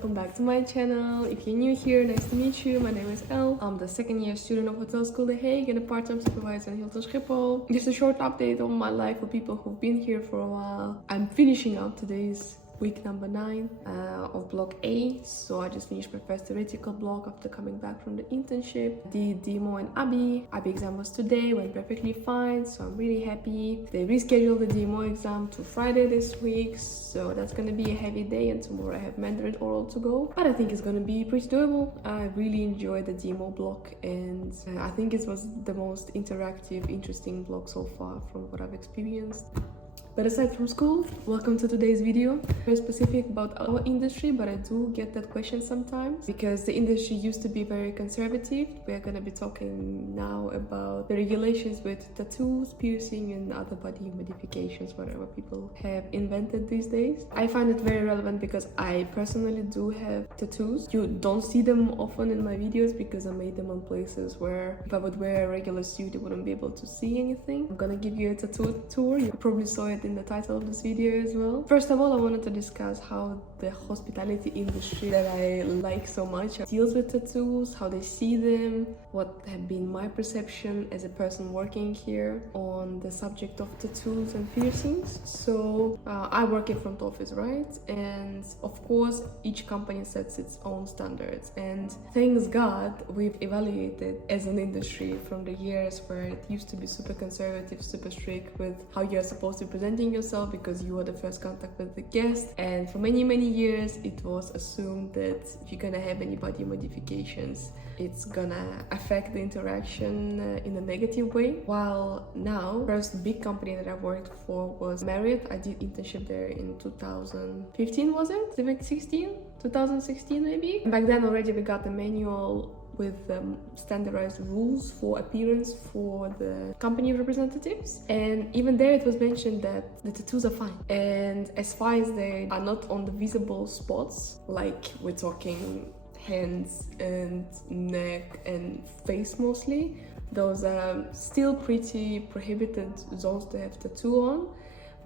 welcome back to my channel. If you're new here, nice to meet you. My name is Elle. I'm the second year student of Hotel School The Hague and a part-time supervisor in Hilton Schiphol. Just a short update on my life for people who've been here for a while. I'm finishing up today's week number 9 of block A. So I just finished my first theoretical block after coming back from the internship. The demo and ABI exam was today, went perfectly fine, so I'm really happy. They rescheduled the demo exam to Friday this week, so that's gonna be a heavy day, and tomorrow I have Mandarin oral to go. But I think it's gonna be pretty doable. I really enjoyed the demo block, and I think it was the most interactive, interesting block so far from what I've experienced. But aside from school, welcome to today's video. Very specific about our industry, but I do get that question sometimes because the industry used to be very conservative. We're gonna be talking now about the regulations with tattoos, piercing and other body modifications, whatever people have invented these days. I find it very relevant because I personally do have tattoos. You don't see them often in my videos because I made them on places where if I would wear a regular suit, you wouldn't be able to see anything. I'm gonna give you a tattoo tour. You probably saw it in the title of this video as well. First of all, I wanted to discuss how the hospitality industry that I like so much deals with tattoos, how they see them, what have been my perception as a person working here on the subject of tattoos and piercings. So I work in front office, right? And of course each company sets its own standards, and thanks God we've evaluated as an industry from the years where it used to be super conservative, super strict with how you're supposed to be presenting yourself because you are the first contact with the guest. And for many years it was assumed that if you're gonna have any body modifications, it's gonna affect the interaction in a negative way. While now, first big company that I worked for was Marriott. I did internship there in 2015, was it? 2016 maybe? Back then already we got the manual with standardized rules for appearance for the company representatives, and even there it was mentioned that the tattoos are fine, and as far as they are not on the visible spots, like we're talking hands and neck and face mostly, those are still pretty prohibited zones to have tattoo on,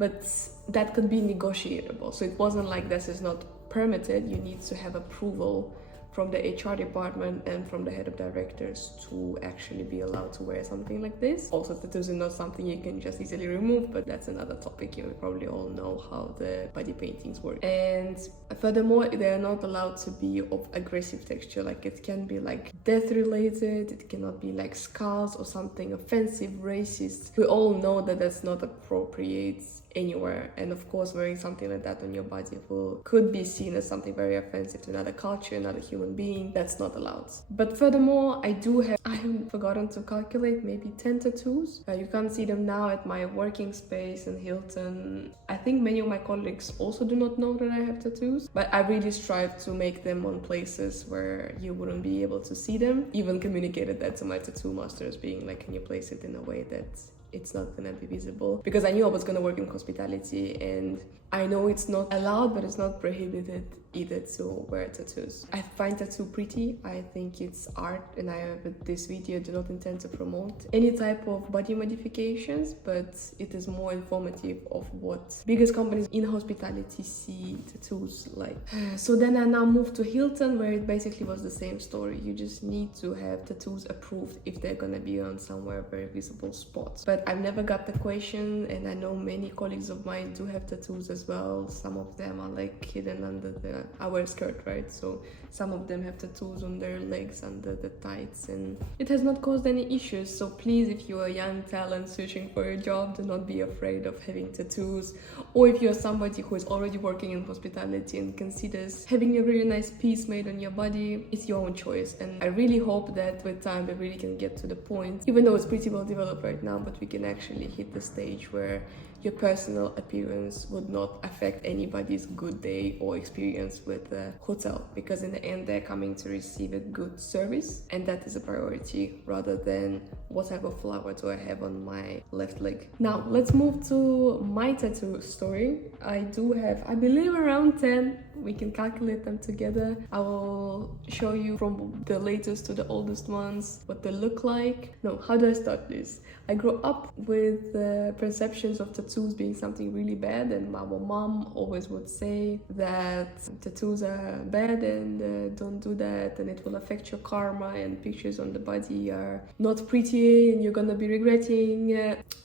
but that could be negotiable. So it wasn't like this is not permitted. You need to have approval from the HR department and from the head of directors to actually be allowed to wear something like this. Also, tattoos are not something you can just easily remove, but that's another topic. You probably all know how the body paintings work. And furthermore, they are not allowed to be of aggressive texture. Like it can be like death related, it cannot be like scars or something offensive, racist. We all know that that's not appropriate anywhere, and of course wearing something like that on your body could be seen as something very offensive to another culture, another human being. That's not allowed. But furthermore, I have forgotten to calculate, maybe 10 tattoos. You can't see them now at my working space in Hilton. I think many of my colleagues also do not know that I have tattoos, but I really strive to make them on places where you wouldn't be able to see them. Even communicated that to my tattoo masters, being like, can you place it in a way that it's not gonna be visible, because I knew I was gonna work in hospitality, and I know it's not allowed, but it's not prohibited either to wear tattoos. I find tattoo pretty. I think it's art, and I, with this video, do not intend to promote any type of body modifications, but it is more informative of what biggest companies in hospitality see tattoos like. So then I now moved to Hilton, where it basically was the same story. You just need to have tattoos approved if they're gonna be on somewhere very visible spots. But I've never got the question, and I know many colleagues of mine do have tattoos as well. Some of them are like hidden under I wear a skirt, right? So some of them have tattoos on their legs under the tights, and it has not caused any issues. So please, if you're a young talent searching for a job, do not be afraid of having tattoos. Or if you're somebody who is already working in hospitality and considers having a really nice piece made on your body, it's your own choice. And I really hope that with time we really can get to the point, even though it's pretty well developed right now, but we can actually hit the stage where your personal appearance would not affect anybody's good day or experience with the hotel, because in the end they're coming to receive a good service, and that is a priority rather than what type of flower do I have on my left leg. Now let's move to my tattoo story. I do have, I believe, around 10 we can calculate them together. I will show you from the latest to the oldest ones what they look like. No, how do I start this? I grew up with perceptions of tattoos being something really bad, and our mom always would say that tattoos are bad and don't do that and it will affect your karma, and pictures on the body are not pretty and you're gonna be regretting.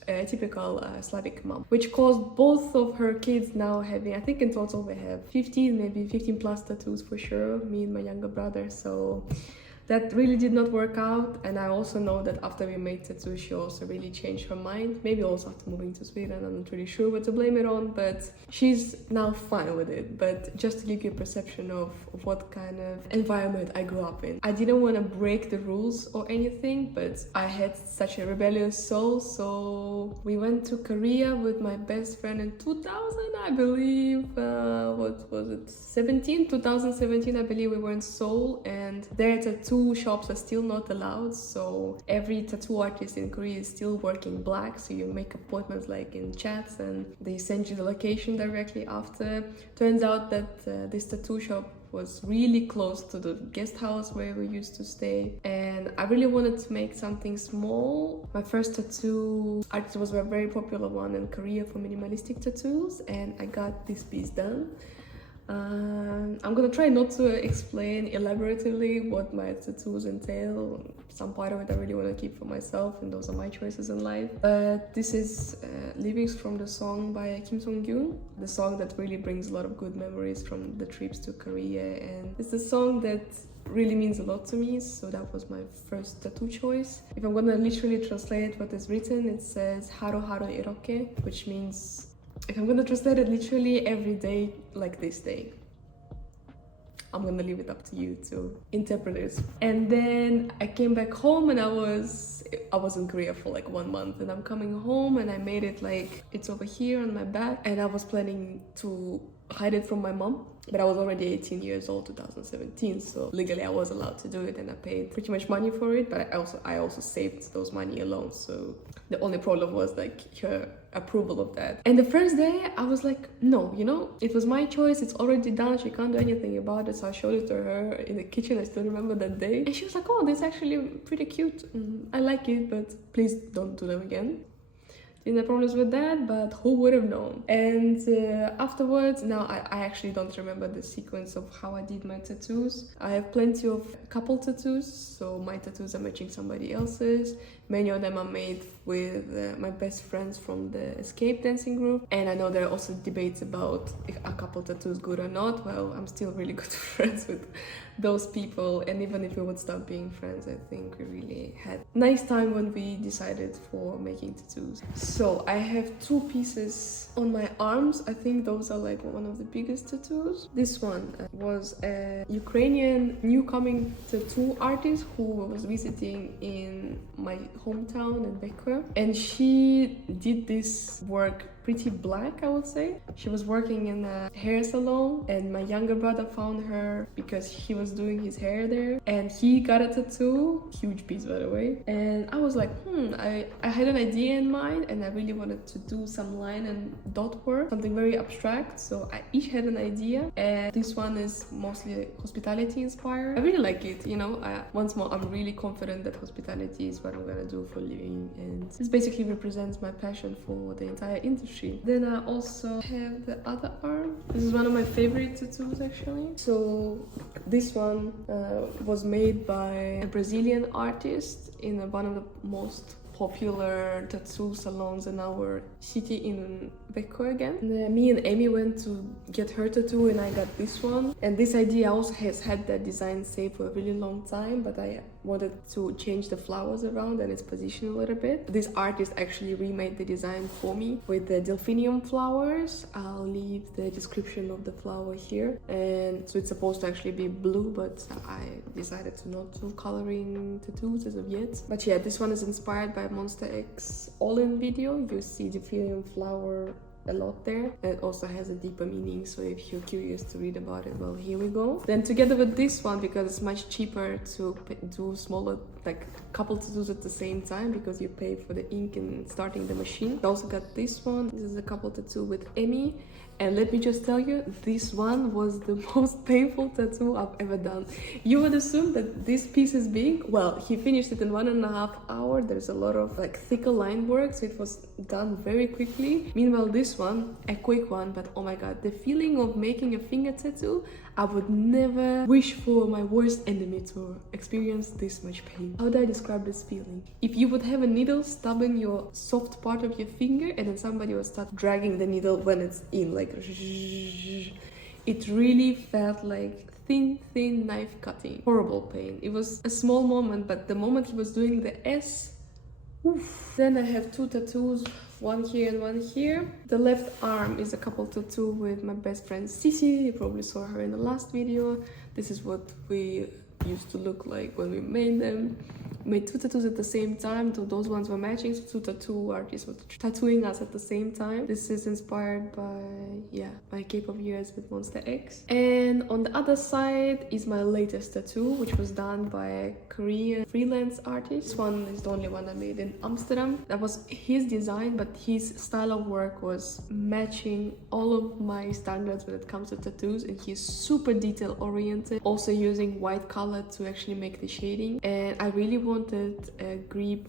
A typical Slavic mom, which caused both of her kids now having, I think in total we have 15, maybe 15 plus tattoos for sure, me and my younger brother. So that really did not work out. And I also know that after we made tattoos, she also really changed her mind. Maybe also after moving to Sweden, I'm not really sure what to blame it on, but she's now fine with it. But just to give you a perception of what kind of environment I grew up in. I didn't want to break the rules or anything, but I had such a rebellious soul. So we went to Korea with my best friend in 2000, I believe. What was it? 2017, I believe. We were in Seoul, and their tattoo shops are still not allowed, so every tattoo artist in Korea is still working black, so you make appointments like in chats and they send you the location directly after. Turns out that this tattoo shop was really close to the guest house where we used to stay, and I really wanted to make something small. My first tattoo artist was a very popular one in Korea for minimalistic tattoos, and I got this piece done. I'm gonna try not to explain elaboratively what my tattoos entail. Some part of it I really want to keep for myself, and those are my choices in life. But this is lyrics from the song by Kim Song-gyun, the song that really brings a lot of good memories from the trips to Korea, and it's a song that really means a lot to me, so that was my first tattoo choice. If I'm gonna literally translate what is written, it says 하루 하루 이렇게, which means, if I'm gonna translate it literally, every day like this day. I'm gonna leave it up to you to interpret it. And then I came back home, and I was in Korea for like 1 month, and I'm coming home and I made it like it's over here on my back, and I was planning to hide it from my mom, but I was already 18 years old, 2017, so legally I was allowed to do it, and I paid pretty much money for it, but I also saved those money alone, so the only problem was like her approval of that. And the first day I was like, no, you know, it was my choice, it's already done, she can't do anything about it. So I showed it to her in the kitchen, I still remember that day, and she was like, oh, this is actually pretty cute, I like it, but please don't do them again. Didn't have problems with that, but who would have known? And afterwards, now I actually don't remember the sequence of how I did my tattoos. I have plenty of couple tattoos, so my tattoos are matching somebody else's. Many of them are made with my best friends from the escape dancing group, and I know there are also debates about if a couple tattoo is good or not. Well, I'm still really good friends with those people, and even if we would stop being friends, I think we really had a nice time when we decided for making tattoos. So I have 2 pieces on my arms. I think those are like one of the biggest tattoos. This one was a Ukrainian newcoming tattoo artist who was visiting in my hometown in Bekwe, and she did this work pretty black, I would say. She was working in a hair salon, and my younger brother found her because he was doing his hair there, and he got a tattoo, huge piece by the way, and I was like, I had an idea in mind, and I really wanted to do some line and dot work, something very abstract, so I each had an idea, and this one is mostly hospitality inspired. I really like it, you know. Once more, I'm really confident that hospitality is what I'm gonna do for a living, and this basically represents my passion for the entire industry. Then I also have the other arm. This is one of my favorite tattoos actually. So this one was made by a Brazilian artist in one of the most popular tattoo salons in our city in Bekwe again. And, me and Amy went to get her tattoo, and I got this one. And this idea also has had that design saved for a really long time, but I wanted to change the flowers around and its position a little bit. This artist actually remade the design for me with the delphinium flowers. I'll leave the description of the flower here. And so it's supposed to actually be blue, but I decided to not do coloring tattoos as of yet. But yeah, this one is inspired by Monster X All-In video. You see the delphinium flower a lot there. It also has a deeper meaning, so if you're curious to read about it, well, here we go. Then together with this one, because it's much cheaper to do smaller, like couple tattoos at the same time, because you pay for the ink and starting the machine. I also got this one. This is a couple tattoo with Emmy, And let me just tell you, this one was the most painful tattoo I've ever done. You would assume that this piece is big. Well, he finished it in 1.5 hours. There's a lot of like thicker line work, so it was done very quickly. Meanwhile, this one, a quick one, but oh my god, the feeling of making a finger tattoo, I would never wish for my worst enemy to experience this much pain. How do I describe this feeling? If you would have a needle stabbing your soft part of your finger and then somebody would start dragging the needle when it's in, like it really felt like thin knife cutting. Horrible pain. It was a small moment, but the moment he was doing the S, oof. Then I have 2 tattoos, one here and one here. The left arm is a couple tattoo with my best friend Cici. You probably saw her in the last video. This is what we used to look like when we made them. Made 2 tattoos at the same time, so those ones were matching, so 2 tattoo artists were tattooing us at the same time. This is inspired by, yeah, my K-pop years with Monster X. And on the other side is my latest tattoo, which was done by a Korean freelance artist. This one is the only one I made in Amsterdam. That was his design, but his style of work was matching all of my standards when it comes to tattoos, and he's super detail oriented, also using white color to actually make the shading. And I really wanted a Greek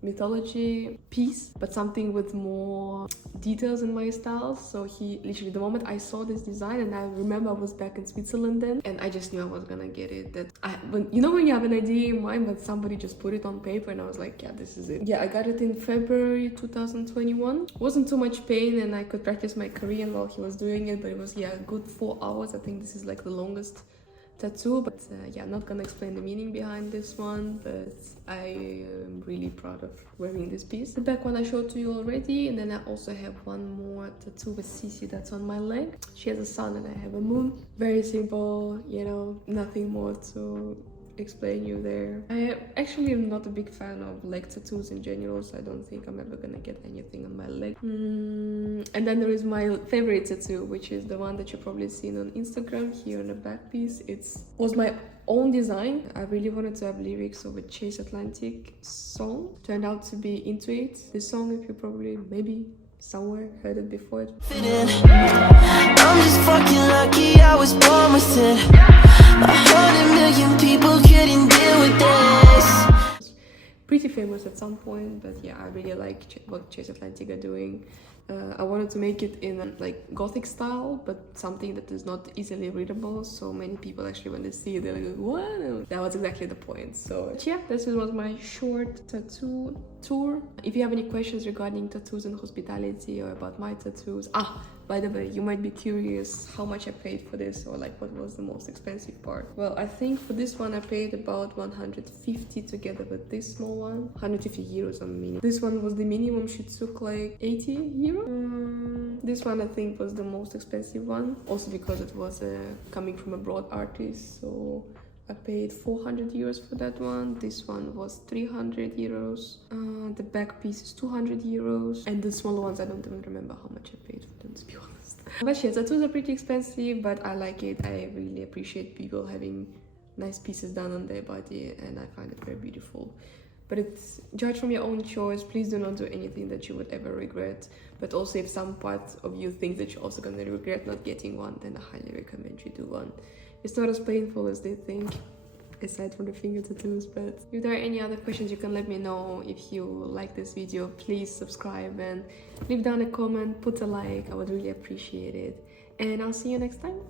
mythology piece, but something with more details in my style. So he literally, the moment I saw this design, and I remember I was back in Switzerland then, and I just knew I was gonna get it. When you have an idea in mind, but somebody just put it on paper, and I was like, yeah, this is it. Yeah, I got it in February 2021. Wasn't too much pain, and I could practice my Korean while he was doing it, but it was, yeah, a good 4 hours. I think this is like the longest tattoo, but yeah, I'm not gonna explain the meaning behind this one, but I am really proud of wearing this piece. The back one I showed to you already, and then I also have one more tattoo with Cici that's on my leg. She has a sun and I have a moon. Very simple, you know, nothing more to explain you there. I actually am not a big fan of leg tattoos in general, so I don't think I'm ever gonna get anything on my leg. And then there is my favorite tattoo, which is the one that you've probably seen on Instagram here on the back piece. Was my own design. I really wanted to have lyrics of a Chase Atlantic song. Turned out to be Into It. This song, if you probably maybe somewhere heard it before. I'm just fucking lucky I was born with it. 100 million people couldn't deal with this. Pretty famous at some point, but yeah, I really like what Chase Atlantic are doing. I wanted to make it in a, like, gothic style, but something that is not easily readable, so many people actually when they see it, they're like, what? That was exactly the point. So yeah, this was my short tattoo tour. If you have any questions regarding tattoos and hospitality or about my tattoos, by the way, you might be curious how much I paid for this, or like what was the most expensive part. Well, I think for this one I paid about 150 together with this small one. 150 euros on minimum. This one was the minimum. She took like 80 euros. This one I think was the most expensive one, also because it was coming from a broad artist, so I paid 400 euros for that one. This one was 300 euros. The back piece is 200 euros. And the smaller ones, I don't even remember how much I paid for them, to be honest. But yeah, tattoos are pretty expensive, but I like it. I really appreciate people having nice pieces done on their body, and I find it very beautiful. But it's judged from your own choice. Please do not do anything that you would ever regret. But also, if some part of you think that you're also gonna regret not getting one, then I highly recommend you do one. It's not as painful as they think, aside from the finger tattoos. But if there are any other questions, you can let me know. If you like this video, please subscribe and leave down a comment, put a like. I would really appreciate it. And I'll see you next time.